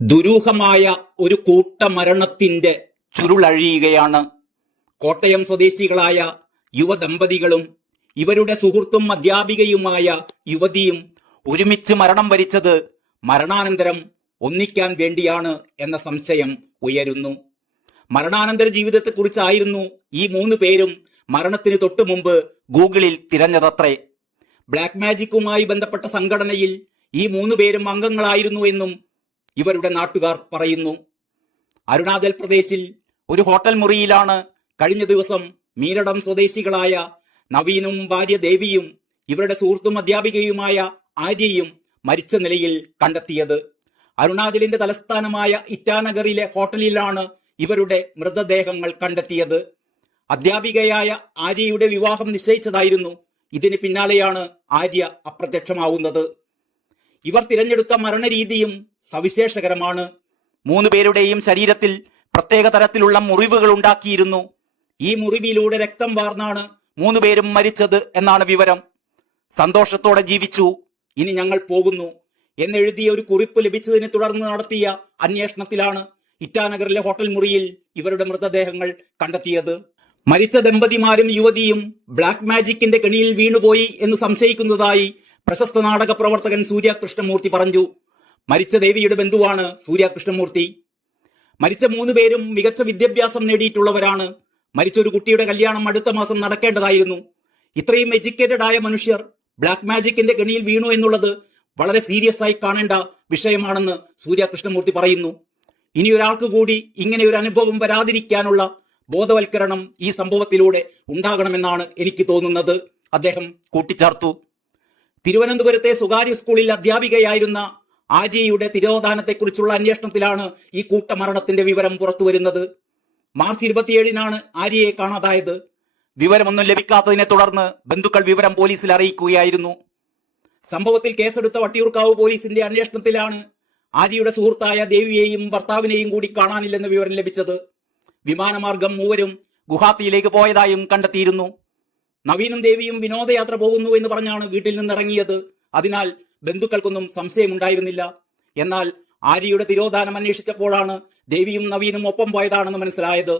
ദുരൂഹമായ ഒരു കൂട്ടമരണത്തിന്റെ ചുരുളഴിയുകയാണ്. കോട്ടയം സ്വദേശികളായ യുവദമ്പതികളും ഇവരുടെ സുഹൃത്തും അധ്യാപികയുമായ യുവതിയും ഒരുമിച്ച് മരണം വരിച്ചത് മരണാനന്തരം ഒന്നിക്കാൻ വേണ്ടിയാണ് എന്ന സംശയം ഉയരുന്നു. മരണാനന്തര ജീവിതത്തെക്കുറിച്ചായിരുന്നു ഈ 3 പേരും മരണത്തിന് തൊട്ടു മുമ്പ് ഗൂഗിളിൽ തിരഞ്ഞതത്രേ. ബ്ലാക്ക് മാജിക്കുമായി ബന്ധപ്പെട്ട സംഘടനയിൽ ഈ 3 പേരും അംഗങ്ങളായിരുന്നു എന്നും ഇവരുടെ നാട്ടുകാർ പറയുന്നു. അരുണാചൽ പ്രദേശിൽ ഒരു ഹോട്ടൽ മുറിയിലാണ് കഴിഞ്ഞ ദിവസം മീനടം സ്വദേശികളായ നവീനും ഭാര്യ ദേവിയും ഇവരുടെ സുഹൃത്തും അധ്യാപികയുമായ ആര്യയും മരിച്ച നിലയിൽ കണ്ടെത്തിയത്. അരുണാചലിന്റെ തലസ്ഥാനമായ ഇറ്റാനഗറിലെ ഹോട്ടലിലാണ് ഇവരുടെ മൃതദേഹങ്ങൾ കണ്ടെത്തിയത്. അധ്യാപികയായ ആര്യയുടെ വിവാഹം നിശ്ചയിച്ചതായിരുന്നു. ഇതിന് പിന്നാലെയാണ് ആര്യ അപ്രത്യക്ഷമാവുന്നത്. ഇവർ തിരഞ്ഞെടുത്ത മരണരീതിയും സവിശേഷകരമാണ്. 3 പേരുടെയും ശരീരത്തിൽ പ്രത്യേക തരത്തിലുള്ള മുറിവുകൾ ഉണ്ടാക്കിയിരുന്നു. ഈ മുറിവിലൂടെ രക്തം വാർന്നാണ് 3 പേരും മരിച്ചത് എന്നാണ് വിവരം. സന്തോഷത്തോടെ ജീവിച്ചു, ഇനി ഞങ്ങൾ പോകുന്നു എന്നെഴുതിയ ഒരു കുറിപ്പ് ലഭിച്ചതിനെ തുടർന്ന് നടത്തിയ അന്വേഷണത്തിലാണ് ഇറ്റാനഗറിലെ ഹോട്ടൽ മുറിയിൽ ഇവരുടെ മൃതദേഹങ്ങൾ കണ്ടെത്തിയത്. മരിച്ച ദമ്പതിമാരും യുവതിയും ബ്ലാക്ക് മാജിക്കിന്റെ കെണിയിൽ വീണുപോയി എന്ന് സംശയിക്കുന്നതായി പ്രശസ്ത നാടക പ്രവർത്തകൻ സൂര്യ കൃഷ്ണമൂർത്തി പറഞ്ഞു. മരിച്ച ദേവിയുടെ ബന്ധുവാണ് സൂര്യ കൃഷ്ണമൂർത്തി. മരിച്ച 3 പേരും മികച്ച വിദ്യാഭ്യാസം നേടിയിട്ടുള്ളവരാണ്. മരിച്ചൊരു കുട്ടിയുടെ കല്യാണം അടുത്ത മാസം നടക്കേണ്ടതായിരുന്നു. ഇത്രയും എഡ്യൂക്കേറ്റഡ് ആയ മനുഷ്യർ ബ്ലാക്ക് മാജിക്കിന്റെ കെണിയിൽ വീണു എന്നുള്ളത് വളരെ സീരിയസ് ആയി കാണേണ്ട വിഷയമാണെന്ന് സൂര്യ കൃഷ്ണമൂർത്തി പറയുന്നു. ഇനി ഒരാൾക്ക് കൂടി ഇങ്ങനെ ഒരു അനുഭവം വരാതിരിക്കാനുള്ള ബോധവൽക്കരണം ഈ സംഭവത്തിലൂടെ ഉണ്ടാകണമെന്നാണ് എനിക്ക് തോന്നുന്നത്, അദ്ദേഹം കൂട്ടിച്ചേർത്തു. തിരുവനന്തപുരത്തെ സ്വകാര്യ സ്കൂളിൽ അധ്യാപികയായിരുന്ന ആര്യയുടെ തിരോധാനത്തെക്കുറിച്ചുള്ള അന്വേഷണത്തിലാണ് ഈ കൂട്ടമരണത്തിന്റെ വിവരം പുറത്തുവരുന്നത്. മാർച്ച് 27-നാണ് ആര്യയെ കാണാതായത്. വിവരമൊന്നും ലഭിക്കാത്തതിനെ തുടർന്ന് ബന്ധുക്കൾ വിവരം പോലീസിൽ അറിയിക്കുകയായിരുന്നു. സംഭവത്തിൽ കേസെടുത്ത വട്ടിയൂർക്കാവ് പോലീസിന്റെ അന്വേഷണത്തിലാണ് ആര്യയുടെ സുഹൃത്തായ ദേവിയെയും ഭർത്താവിനെയും കൂടി കാണാനില്ലെന്ന വിവരം ലഭിച്ചത്. വിമാനമാർഗം മൂവരും ഗുവാഹത്തിയിലേക്ക് പോയതായും കണ്ടെത്തിയിരുന്നു. നവീനും ദേവിയും വിനോദയാത്ര പോകുന്നു എന്ന് പറഞ്ഞാണ് വീട്ടിൽ നിന്നിറങ്ങിയത്. അതിനാൽ ബന്ധുക്കൾക്കൊന്നും സംശയമുണ്ടായിരുന്നില്ല. എന്നാൽ ആര്യയുടെ തിരോധാനം അന്വേഷിച്ചപ്പോഴാണ് ദേവിയും നവീനും ഒപ്പം പോയതാണെന്ന് മനസ്സിലായത്.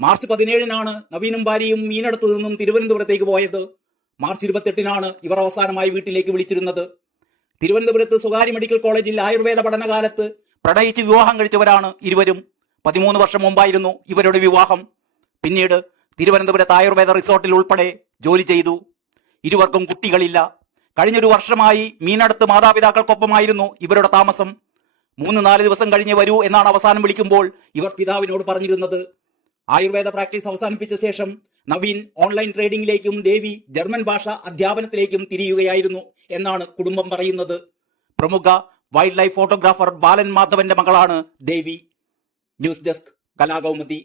മാർച്ച് 17-നാണ് നവീനും ഭാര്യയും മീനടത്തു നിന്നും തിരുവനന്തപുരത്തേക്ക് പോയത്. മാർച്ച് 28-നാണ് ഇവർ അവസാനമായി വീട്ടിലേക്ക് വിളിച്ചിരുന്നത്. തിരുവനന്തപുരത്ത് സ്വകാര്യ മെഡിക്കൽ കോളേജിൽ ആയുർവേദ പഠനകാലത്ത് പ്രണയിച്ച് വിവാഹം കഴിച്ചവരാണ് ഇരുവരും. 13 വർഷം മുമ്പായിരുന്നു ഇവരുടെ വിവാഹം. പിന്നീട് തിരുവനന്തപുരത്ത് ആയുർവേദ റിസോർട്ടിൽ ഉൾപ്പെടെ ജോലി ചെയ്തു. ഇരുവർക്കും കുട്ടികളില്ല. കഴിഞ്ഞൊരു വർഷമായി മീനടത്ത് മാതാപിതാക്കൾക്കൊപ്പമായിരുന്നു ഇവരുടെ താമസം. 3-4 ദിവസം കഴിഞ്ഞ് വരൂ എന്നാണ് അവസാനം വിളിക്കുമ്പോൾ ഇവർ പിതാവിനോട് പറഞ്ഞിരുന്നത്. ആയുർവേദ പ്രാക്ടീസ് അവസാനിപ്പിച്ച ശേഷം നവീൻ ഓൺലൈൻ ട്രേഡിംഗിലേക്കും ദേവി ജർമ്മൻ ഭാഷ അധ്യാപനത്തിലേക്കും തിരിയുകയായിരുന്നു എന്നാണ് കുടുംബം പറയുന്നത്. പ്രമുഖ വൈൽഡ് ലൈഫ് ഫോട്ടോഗ്രാഫർ ബാലൻ മാധവന്റെ മകളാണ് ദേവി. News desk, Kalakaumudi.